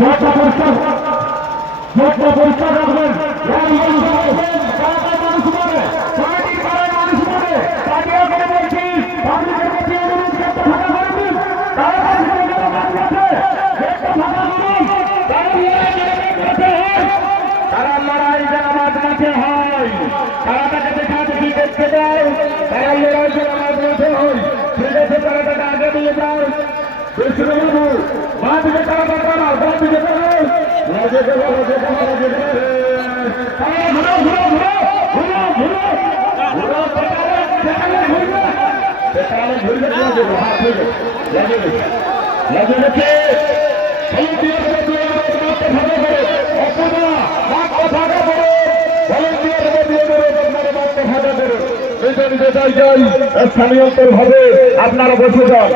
জোরটা পরিষ্কার জোরটা পরিষ্কার রাখবেন করতে কারণ লড়াই যেন হয় মাঠ মাঠে হয়। কারাটাকে দেখা দেখি দেখতে দাও কারণ লড়াই যেন মাঠ মাঠে হয়। ঠিক আছে কারাটাকে আগে নিয়ে যাও আপনারা বসে যান।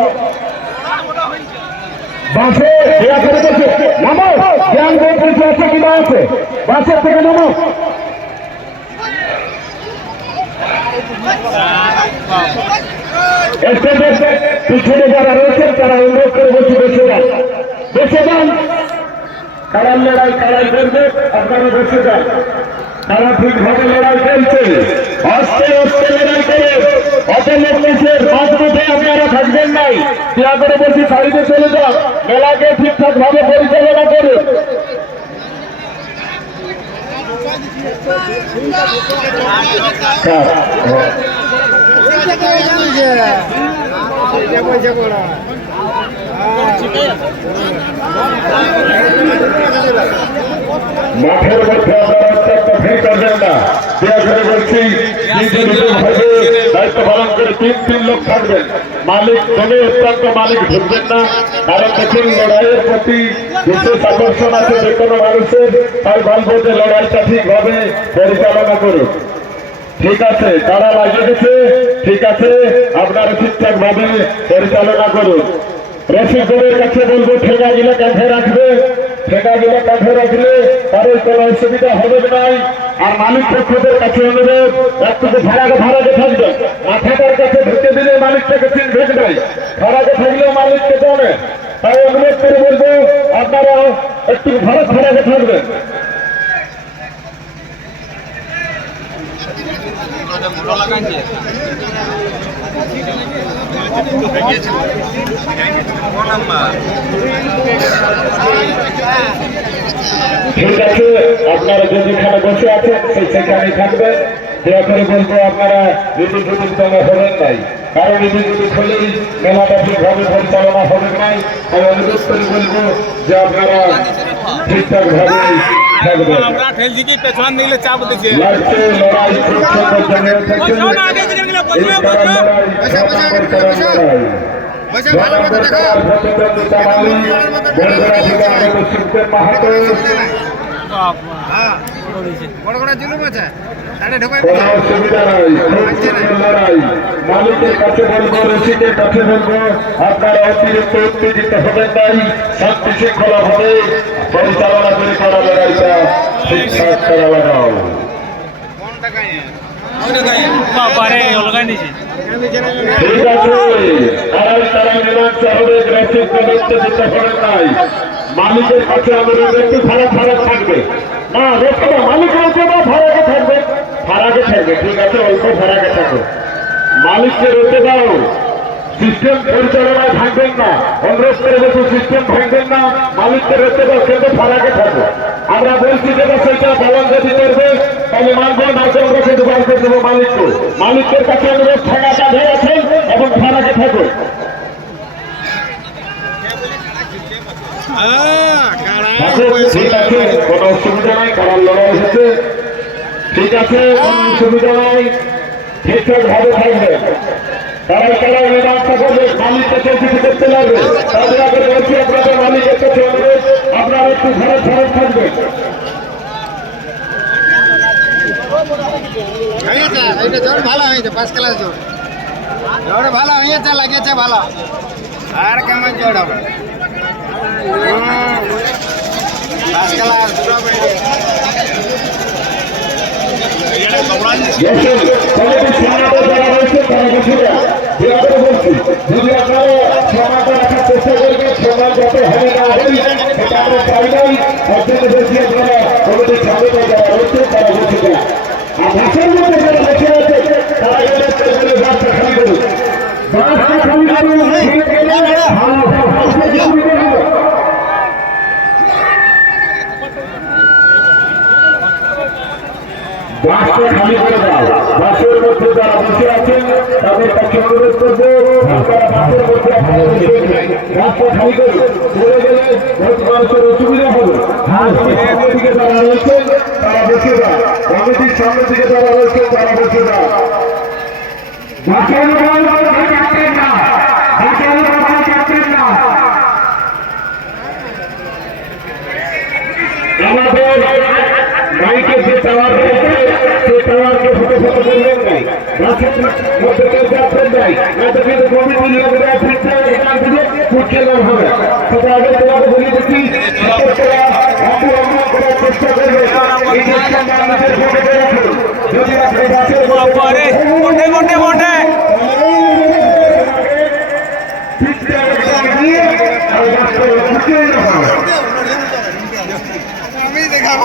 বাসে নামো পিছনে যারা রয়েছেন, তারা অনুরোধ করে বসে যান। বসে যান। কারার লড়াই কারাই করবে আপনারা বসে যান। তারা ঠিকভাবে লড়াই চলছে অস্তে অস্তে লড়াই করে অত থাকবেন নাই। দয়া করে বলছি সাইডে চলে যান। মেলাকে ঠিকঠাক ভাবে পরিচালনা করুন। মাঠের মধ্যে আপনারা অত্যন্ত ভিড় করবেন না দয়া করে বলছি ভাবে দায়িত্ব পালন করে তিন তিন লোক থাকবেন। মালিক কোনো অত্যন্ত মালিক ঢুকবেন না। কারণ দেখুন, লড়াইয়ের প্রতি বিশেষ আকর্ষণ আছে যে কোনো মানুষের। বলব যে লড়াইটা ঠিকভাবে পরিচালনা করুন। ঠিক আছে, তারা লাগিয়ে গেছে ঠিক আছে, আপনারা ঠিকঠাক ভাবে পরিচালনা করুন। রসিকদের কাছে বলব ঠেকা গিলে কাঁধে রাখবে ঠেকা গিলে কাঁধে রাখলে কারোর কোনো অসুবিধা হবে নাই আর মালিক পক্ষদের কাছে অনুরোধ একটু ভাড়াকে ভাড়াকে থাকবে। মাথাটার কাছে ঢুকে দিলে মালিকটাকে চিনবেন নাই ভাড়াকে থাকলেও মালিককে জানে। তাই অনুরোধ করে বলব আপনারা একটু ভাড়া ভাড়াকে থাকবেন। ঠিক আছে আপনারা যে যেখানে বসে আছেন সেই সেখানেই থাকবেন। দয়া করে বলব আপনারা রীতি যদি তোমরা হবেন নাই। কারণ রীতি যদি হলেই মেলাটা ঠিকভাবে পরিচালনা হবে নাই। তাই অনুরোধ করে বলব যে আপনারা ঠিকঠাক ভাবে থাকবেন দিলে লড়াই খুব সুন্দর জমে হ্যাঁ বড় বড় জুলুম আছে মালিকের কাছে বলব রসিকের কাছে বলব আপনারা অতিরিক্ত উত্তেজিত হবেন নাই। শান্তি শৃঙ্খলা ভাবে পরিচালনা করে করা লড়াইটা ঠিকঠাক করা লাগাও। মালিকের দাও সিস্টেম পরিচালনায় থাকবেন না অনুরোধ করে সিস্টেম ভাঙবেন না মালিককে রেখে দাও, কিন্তু ফারাকে থাকবে। আমরা বলছি যেটা সেটা পালন যদি করবে তাহলে মানবো না তো আমরা কিন্তু করে দেবো মালিককে। মালিকের কাছে অনুরোধ থাকা কাঁধে আছেন এবং থাকুন, ঠিক আছে কোনো অসুবিধা নাই কারণ লড়াই হচ্ছে ঠিক আছে অসুবিধা নাই ঠিকঠাক ভাবে থাকবে। তারা করতে লাগবে তাদের আপনাদের মালিকের কাছে আপনারা একটু ঘরে ঘরে থাকবেন। হয়েছে এটা জোর ভালো হয়েছে ফার্স্ট ক্লাস জোর। জোর ভালো হয়েছে লাগিয়েছে ভালো। আর কেমন জোর হবে? ফার্স্ট ক্লাস সময় যত হবে না বসিয়ে আপনারা কমিটির সামনে যারা রয়েছে তারা বসে দেয় আর বাসের মধ্যে যারা বসে আছে তারা এখানে টেবিলে বাসটা খালি করুন বাসটা খালি করুন ভেঙে গেলে হ্যাঁ, বাসটা খালি করুন। বাসটা খালি করে দাও। বাসের মধ্যে যারা বসে আছেন তাদের কাছে অনুরোধ করব তারা বাসের মধ্যে বসে থাকবেন। রাস্তা খালি করুন চলে গেলে বহুত মানুষের অসুবিধা হবে। সামনের দিকে যারা রয়েছেন তারা বসে যান কমিটির সামনের দিকে যারা রয়েছেন তারা বসে যান বাসের আমাদের মাইকে যে টাওয়ার মোটে মোটে মোটে আমি দেখাবো